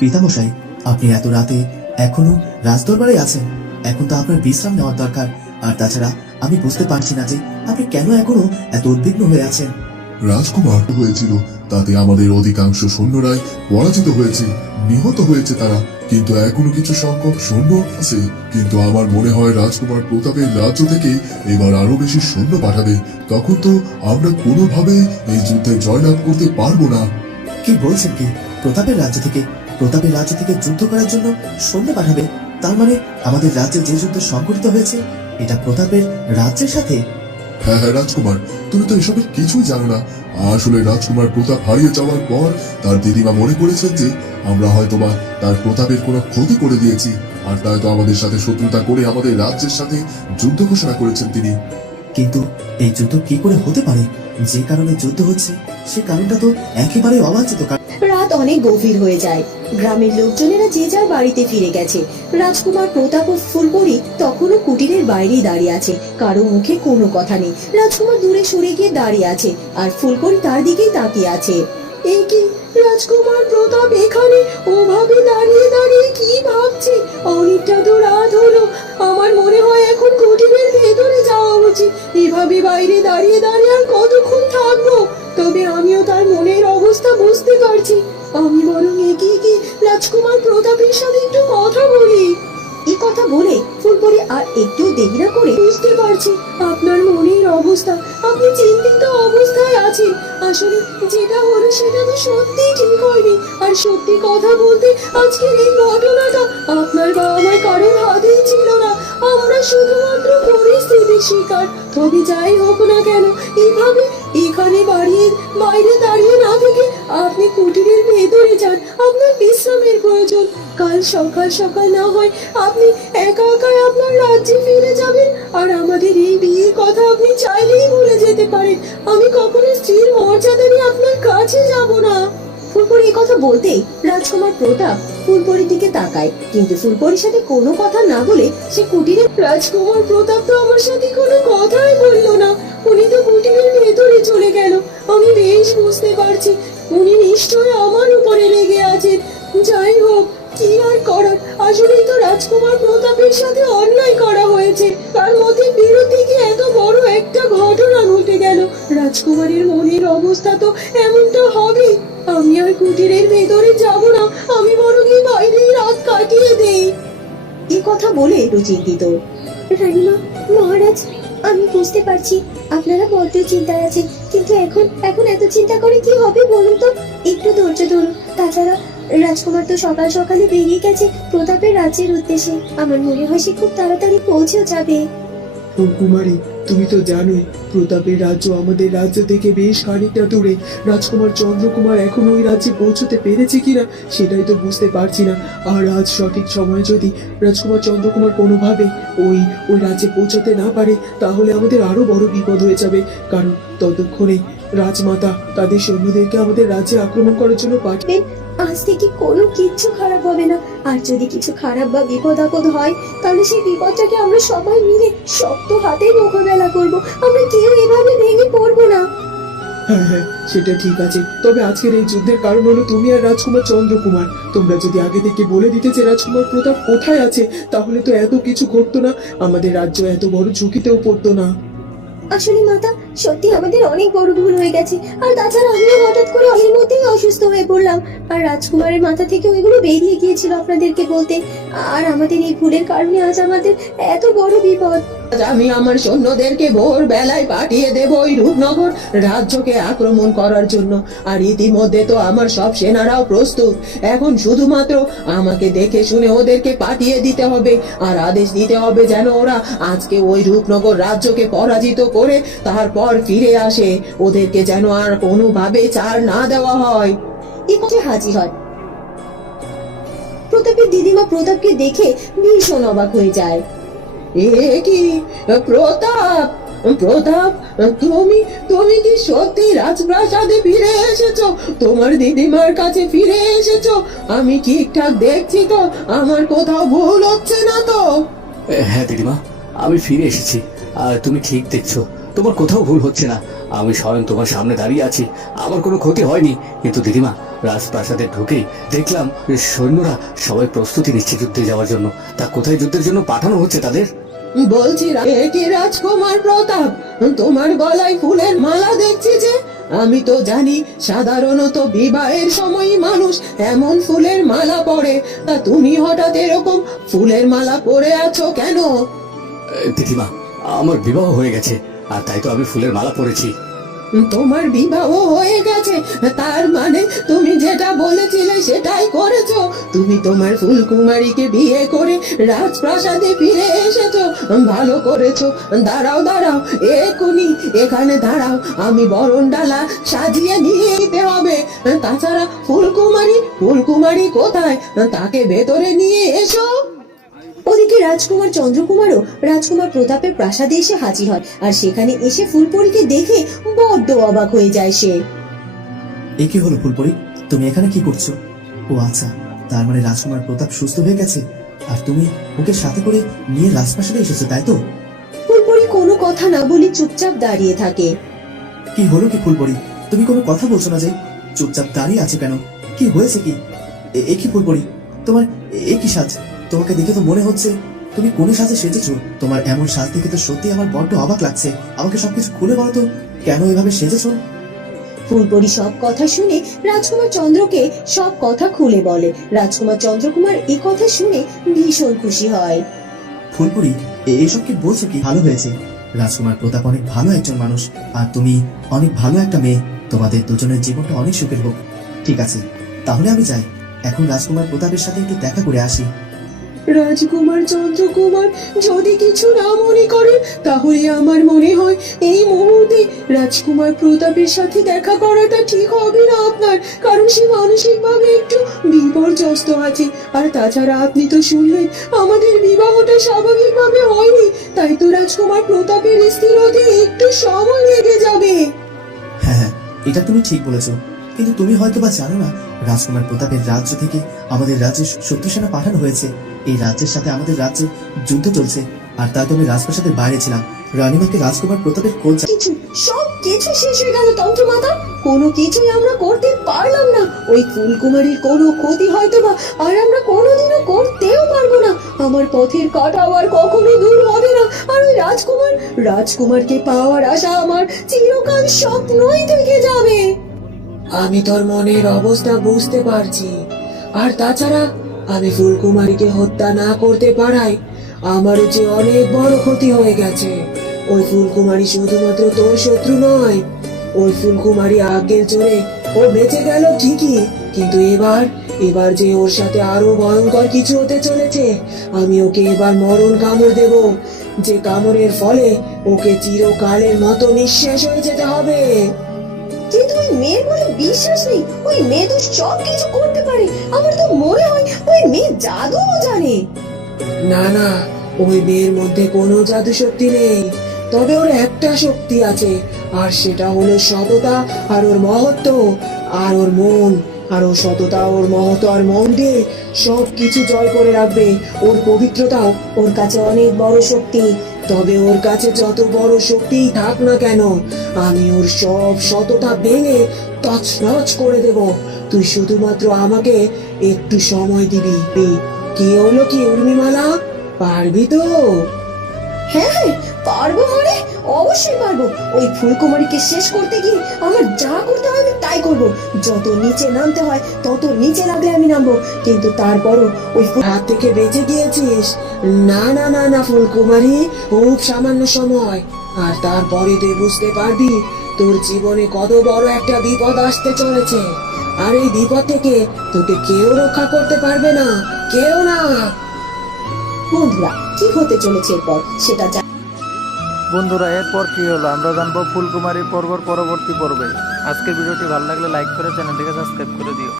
পিতামশাই আপনি এত রাতে এখনও রাজদরবারে আছেন। এখন তো আপনার বিশ্রাম নেওয়ার দরকার। আর তাছাড়া আমি বুঝতে পারছি না যে আপনি কেন এখনও এত উদ্বিগ্ন হয়ে আছেন। রাজকুমার হয়েছিল তাতে আমাদের অধিকাংশ সৈন্যরাই পরাজিত হয়েছে নিহত হয়েছে তারা। কিন্তু এখনও কিছু সংখ্যক সৈন্য আছে। কিন্তু আমার মনে হয় রাজকুমার প্রতাপের রাজ্য থেকে এবার আরও বেশি সৈন্য পাঠাবে। তখন তো আমরা কোনোভাবেই এই যুদ্ধে জয়লাভ করতে পারব না। কি বলছেন কি? প্রতাপের রাজ্য থেকে প্রতাপের রাজ্য থেকে যুদ্ধ করার জন্য সৈন্য পাঠাবে তার মানে আমাদের রাজ্যে যে যুদ্ধ সংঘটিত হয়েছে এটা প্রতাপের রাজ্যের সাথে। হ্যাঁ হ্যাঁ রাজকুমার তুমি তো এসবের কিছুই জানো না। আসলে রাজকুমার প্রতাপ হারিয়ে যাওয়ার পর তার দিদিমা মনে করেছেন যে আমরা হয়তোবা তার প্রতাপের কোনো ক্ষতি করে দিয়েছি আর তাই তো আমাদের সাথে শত্রুতা করে আমাদের রাজ্যের সাথে যুদ্ধ ঘোষণা করেছেন তিনি। কিন্তু এই যুদ্ধ কি করে হতে পারে? যে কারণে যুদ্ধ হচ্ছে সে কারণটা তো একেবারে অবাঞ্ছিত কারণ রাত অনেক গভীর হয়ে যায়। গ্রামের লোকজনেরা যে যার বাড়িতে ফিরে গেছে। রাজকুমার প্রতাপ ও ফুলপরি তখনও কুটিরের বাইরেই দাঁড়িয়ে আছে। কারও মুখে কোনো কথা নেই। রাজকুমার দূরে সরে গিয়ে দাঁড়িয়ে আছে আর ফুলপরি তার দিকেই তাকিয়ে আছে। এই কি? রাজকুমার প্রতাপ এখানে? ওভাবে দাঁড়িয়ে দাঁড়িয়ে কি ভাবছে? অনেকটা তো রাত হলো। আমার মনে হয় এখন কুটিরের ভেতরে যাওয়া উচিত। এভাবে বাইরে দাঁড়িয়ে দাঁড়িয়ে আর কতক্ষণ থাকব? তবে আমিও তার মনের অবস্থা বুঝতে পারছি। আমি বরং এগিয়ে গিয়ে রাজকুমার প্রতাপের সাথে একটু কথা বলি। এই কথা বলে ফুলপরি আর একটু দেরি না করে বুঝতে পারছি আপনার মনের অবস্থা। আপনি চিন্তিত অবস্থায় আছেন। আসলে যেটা হলো সেটা তো ঠিক হয়নি। আর সত্যি কথা বলতে আজকের এই ঘটনাটা আপনার বা আমার কারোর হাতেই ছিল না। আমরা শুধুমাত্র পরিস্থিতির শিকার। তবে যাই হোক না কেন এইভাবে এখানে বাড়িয়ে বাইরে দাঁড়িয়ে না থেকে আপনি কুটিরের ভেতরে যান। আপনার বিশ্রামের প্রয়োজন। কাল সকাল সকাল না হয় আপনি একা একাই আপনার রাজ্যে ফিরে যাবেন। আর আমাদের এই বিয়ের কথা আপনি চাইলেই ভুলে যেতে পারেন। আমি কখনো স্ত্রীর মর্যাদা নিয়ে আপনার কাছে যাব না। ফুলপরি এই কথা বলতেই রাজকুমার প্রতাপ ফুলপরির দিকে তাকায়। কিন্তু ফুলপরির সাথে কোনো কথা না বলে সে কুটিরে রাজকুমার প্রতাপ তো আমার সাথে কোনো কথাই বেশ বুঝতে পারছি। উনি নিশ্চয়ই আমার উপরে রেগে আছেন। যাই হোক কি আর করার? আসলেই তো রাজকুমার প্রতাপের সাথে অন্যায় করা হয়েছে। তার মধ্যে বিরতি কি এত বড় একটা ঘটনা ঘটে গেল। রাজকুমারের মনের অবস্থা তো এমনটা হবে। আমি আর কুটিরের ভেতরে যাব না। আমি বরং এই বাইরেই রাত কাটিয়ে দেই। এই কথা বলে একটু চিন্তিত। রানীমা মহারাজ আমি বুঝতে পারছি। আপনারা বড্ড চিন্তায় আছেন, কিন্তু এখন এখন এত চিন্তা করে কি হবে বলুন তো? একটু ধৈর্য ধরুন। তাছাড়া রাজকুমার তো সকাল সকালে বেরিয়ে গেছে প্রতাপের রাজ্যের উদ্দেশ্যে। আমার মনে হয় সে খুব তাড়াতাড়ি পৌঁছেও যাবে। ফুলকুমারী তুমি তো জানোই, প্রতাপের রাজ্য আমাদের রাজ্য থেকে বেশ খানিকটা দূরে। রাজকুমার চন্দ্রকুমার এখন ওই রাজ্যে পৌঁছতে পেরেছে কিনা, সেটাই তো বুঝতে পারছি না। আর আজ সঠিক সময়ে যদি রাজকুমার চন্দ্রকুমার কোনোভাবে ওই ওই রাজ্যে পৌঁছাতে না পারে, তাহলে আমাদের আরও বড় বিপদ হয়ে যাবে। কারণ ততক্ষণে রাজমাতা তাদের সৈন্যদেরকে আমাদের রাজ্যে আক্রমণ করার জন্য পাঠিয়ে আজ থেকে কোনো কিচ্ছু খারাপ হবে না। আর যদি কিছু খারাপ বা বিপদ আপদ হয়, তাহলে সেই বিপদটাকে আমরা সবাই মিলে শক্ত হাতে মোকাবেলা করব। আমরা কেউ এভাবে ভেঙে পড়ব না। হ্যাঁ হ্যাঁ সেটা ঠিক আছে। তবে আজকের এই যুদ্ধের কারণ হলো তুমি আর রাজকুমার চন্দ্রকুমার। তোমরা যদি আগে থেকে বলে দিতে যে রাজকুমার প্রতাপ কোথায় আছে, তাহলে তো এত কিছু ঘটতো না। আমাদের রাজ্য এত বড় ঝুঁকিতেও পড়তো না। আসলে মাতা, সত্যি আমাদের অনেক বড় ভুল হয়ে গেছে। আর তাছাড়া আমিও হঠাৎ করে এর মধ্যেই অসুস্থ হয়ে পড়লাম। আর রাজকুমারের মাথা থেকে ওইগুলো বেরিয়ে গিয়েছিল আপনাদেরকে বলতে। আর আমাদের এই ভুলের কারণে আজ আমাদের এত বড় বিপদ। আমি আমার সৈন্যদেরকে ভোর বেলায় পাঠিয়ে দেব ওই রূপনগর রাজ্যকে আক্রমণ করার জন্য। আর ইতিমধ্যে তো আমার সব সেনারাও প্রস্তুত। এখন শুধুমাত্র আমাকে দেখে শুনে ওদেরকে পাঠিয়ে দিতে হবে। আর আদেশ দিতে হবে যেন ওরা আজকে ওই রূপনগর রাজ্যকে পরাজিত করে তারপর ফিরে আসে। ওদেরকে যেন আর কোনোভাবে ছাড় না দেওয়া হয়। এই কথা হাজির হয়। প্রতাপের দিদিমা প্রতাপকে দেখে ভীষণ অবাক হয়ে যায়। এ কি? প্রতাপ প্রতাপ, তুমি তুমি কি সত্যি রাজপ্রাসাদে ফিরে এসেছ? তোমার দিদিমার কাছে ফিরে এসেছ? আমি ঠিকঠাক দেখছি তো, আমার কোথাও ভুল হচ্ছে না তো? হ্যাঁ দিদিমা, আমি ফিরে এসেছি। আর তুমি ঠিক দেখছ, তোমার কোথাও ভুল হচ্ছে না। আমি স্বয়ং তোমার সামনে দাঁড়িয়ে আছি, আমার কোনো ক্ষতি হয়নি। কিন্তু দিদিমা রাজপ্রাসাদে ঢুকেই দেখলাম সৈন্যরা সবাই প্রস্তুতি নিচ্ছে যুদ্ধে যাওয়ার জন্য। তা কোথায় যুদ্ধের জন্য পাঠানো হচ্ছে তাদের? বলছি রাজকুমার প্রতাপ? তোমার গলায় ফুলের মালা দেখছি যে আমি তো জানি সাধারণত বিবাহের সময় মানুষ এমন ফুলের মালা পরে। তা তুমি হঠাৎ এরকম ফুলের মালা পরে আছো কেন? দিদিমা আমার বিবাহ হয়ে গেছে আর তাই তো আমি ফুলের মালা পরেছি। তোমার বিবাহ হয়ে গেছে, তার মানে তুমি যেটা বলেছিলে সেটাই করেছ। তুমি তোমার ফুলকুমারীকে বিয়ে করে রাজপ্রাসাদে ফিরে এসেছ। ভালো করেছ। দাঁড়াও দাঁড়াও, এক্ষুনি এখানে দাঁড়াও। আমি বরণ ডালা সাজিয়ে নিয়ে যেতে হবে। তাছাড়া ফুলকুমারী ফুলকুমারী কোথায়? তাকে ভেতরে নিয়ে এসো। ওদিকে রাজকুমার চন্দ্রকুমারও রাজকুমার প্রতাপের প্রাসাদে এসে হাজির হয়। আর সেখানে এসে ফুলপরীকে দেখে বড্ড অবাক হয়ে যায় সে। এ কি হলো ফুলপরি? তুমি এখানে কি করছ? ও আচ্ছা তার মানে রাজকুমার প্রতাপ সুস্থ হয়ে গেছে। আর তুমি ওকে সাথে করে নিয়ে রাজপ্রাসাদে এসেছ তাই তো? ফুলপরি কোনো কথা না বলে চুপচাপ দাঁড়িয়ে থাকে। কি হলো কি ফুলপরি? তুমি কোনো কথা বলছো না যে চুপচাপ দাঁড়িয়ে আছো কেন? কি হয়েছে কি? এ- এ কি ফুলপরি? তোমার এ- এ কি সাজ? তোমাকে দেখে তো মনে হচ্ছে তুমি কোন সাজে সেজেছো? তোমার এমন সাজ দেখে তো সত্যি আমার বড্ড অবাক লাগছে। আমাকে সবকিছু খুলে বলো তো কেন এভাবে সেজেছো? ফুলপরি সব কথা শুনে রাজকুমার চন্দ্রকে সব কথা খুলে বলে। রাজকুমার চন্দ্রকুমার এই কথা শুনে ভীষণ খুশি হয়। ফুলপুরি এ- এসব কি বলছো কি? ভালো হয়েছে। রাজকুমার প্রতাপ অনেক ভালো একজন মানুষ। আর তুমি অনেক ভালো একটা মেয়ে। তোমাদের দুজনের জীবনটা অনেক সুখের হোক। ঠিক আছে তাহলে আমি যাই। এখন রাজকুমার প্রতাপের সাথে একটু দেখা করে আসি। রাজকুমার চন্দ্রকুমার, যদি কিছু না মনে করেন তাহলে আমার মনে হয় এই মুহূর্তে রাজকুমার প্রতাপের সাথে দেখা করাটা ঠিক হবে না আপনার, কারণ সে মানসিকভাবে একটু বিপর্যস্ত আছে। আর তাছাড়া আপনি তো শুনলেন, আমাদের বিবাহটা স্বাভাবিকভাবে হয়নি, তাই তো রাজকুমার প্রতাপের স্থির হতে একটু সময় লেগে যাবে। হ্যাঁ হ্যাঁ এটা তুমি ঠিক বলেছ। কিন্তু তুমি হয়তো বা জানো না, রাজকুমার প্রতাপের রাজ্য থেকে আমাদের রাজ্যে শত্রু সেনা পাঠানো হয়েছে। এই রাজ্যের সাথে আমাদের রাজ্যে যুদ্ধ চলছে, আর তাই তো আমি রাজপ্রাসাদের বাইরে ছিলাম। রানীমাকে রাজকুমার প্রতাপের খোঁজ কিছু, সব কিছু শেষ হয়ে গেল তন্ত্রমাতা। কোনো কিছুই আমরা করতে পারলাম না। ওই ফুলকুমারীর কোনো ক্ষতি হয়তো বা আর আমরা কোনোদিনও করতেও পারব না। আমার পথের কাটাও আর কখনো দূর হবে না। আর ওই রাজকুমার, রাজকুমারকে পাওয়ার আশা আমার চিরকাল স্বপ্নই থেকে যাবে। আমি তোর মনের অবস্থা বুঝতে পারছি। আর তাছাড়া, আমি ফুলকুমারীকে হত্যা না করতে পারায় আমার যে অনেক বড় ক্ষতি হয়ে গেছে। ওই ফুলকুমারী শুধুমাত্র তোর শত্রু নয়, ওই ফুলকুমারী আগের জোরে ও বেঁচে গেল ঠিকই, কিন্তু এবার এবার যে ওর সাথে আরও ভয়ঙ্কর কিছু হতে চলেছে, আমি ওকে এবার মরণ কামড় দেব। যে কামড়ের ফলে ওকে চিরকালের মতো নিঃশেষ হয়ে যেতে হবে। মেয়ের বলে বিশ্বাস নেই। ওই মেয়ে তো সব কিছু করতে পারে। আমার তো মনে হয় ওই মেয়ে জানে। না না, ওই মেয়ের মধ্যে কোনো জাদু শক্তি নেই। তবে ওর একটা শক্তি আছে, আর সেটা হলো সততা আর ওর মহত্ব। আর ওর মন, আর ওর সততা, ওর মহত্ব আর মন দিয়ে সব কিছু জয় করে রাখবে। ওর পবিত্রতাও ওর কাছে অনেক বড় শক্তি। তবে ওর কাছে যত বড় শক্তি থাক না কেন, আমি ওর সব শতটা ভেঙে তছনছ করে দেব। তুই শুধুমাত্র আমাকে একটু সময় দিবি কি হলো কি, উর্মিমালা? পারবি তো? হ্যাঁ হ্যাঁ পারব মানে অবশ্যই পারব। ওই ফুলকুমারীকে শেষ করতে গিয়ে আমার যা করতে আমি তাই করব। যত নিচে নামতে হয়, তত নিচে লাগলে আমি নামবো। কিন্তু তারপরও ওই হাত থেকে বেঁচে গিয়েছিস। না না না না, ফুলকুমারী, খুব সামান্য সময়। আর তারপরে তুই বুঝতে পারবি, তোর জীবনে কত বড় একটা বিপদ আসতে চলেছে। আর এই বিপদ থেকে তোকে কেউ রক্ষা করতে পারবে না। কেউ না। বন্ধুরা, কি হতে চলেছে এরপর? সেটা বন্ধুরা, এরপর কি হলো? আমরা জানব ফুলকুমারী পর্বর পরবর্তী পর্বে। আজকের ভিডিওটি ভালো লাগলে লাইক করে চ্যানেলটিকে সাবস্ক্রাইব করে দিও।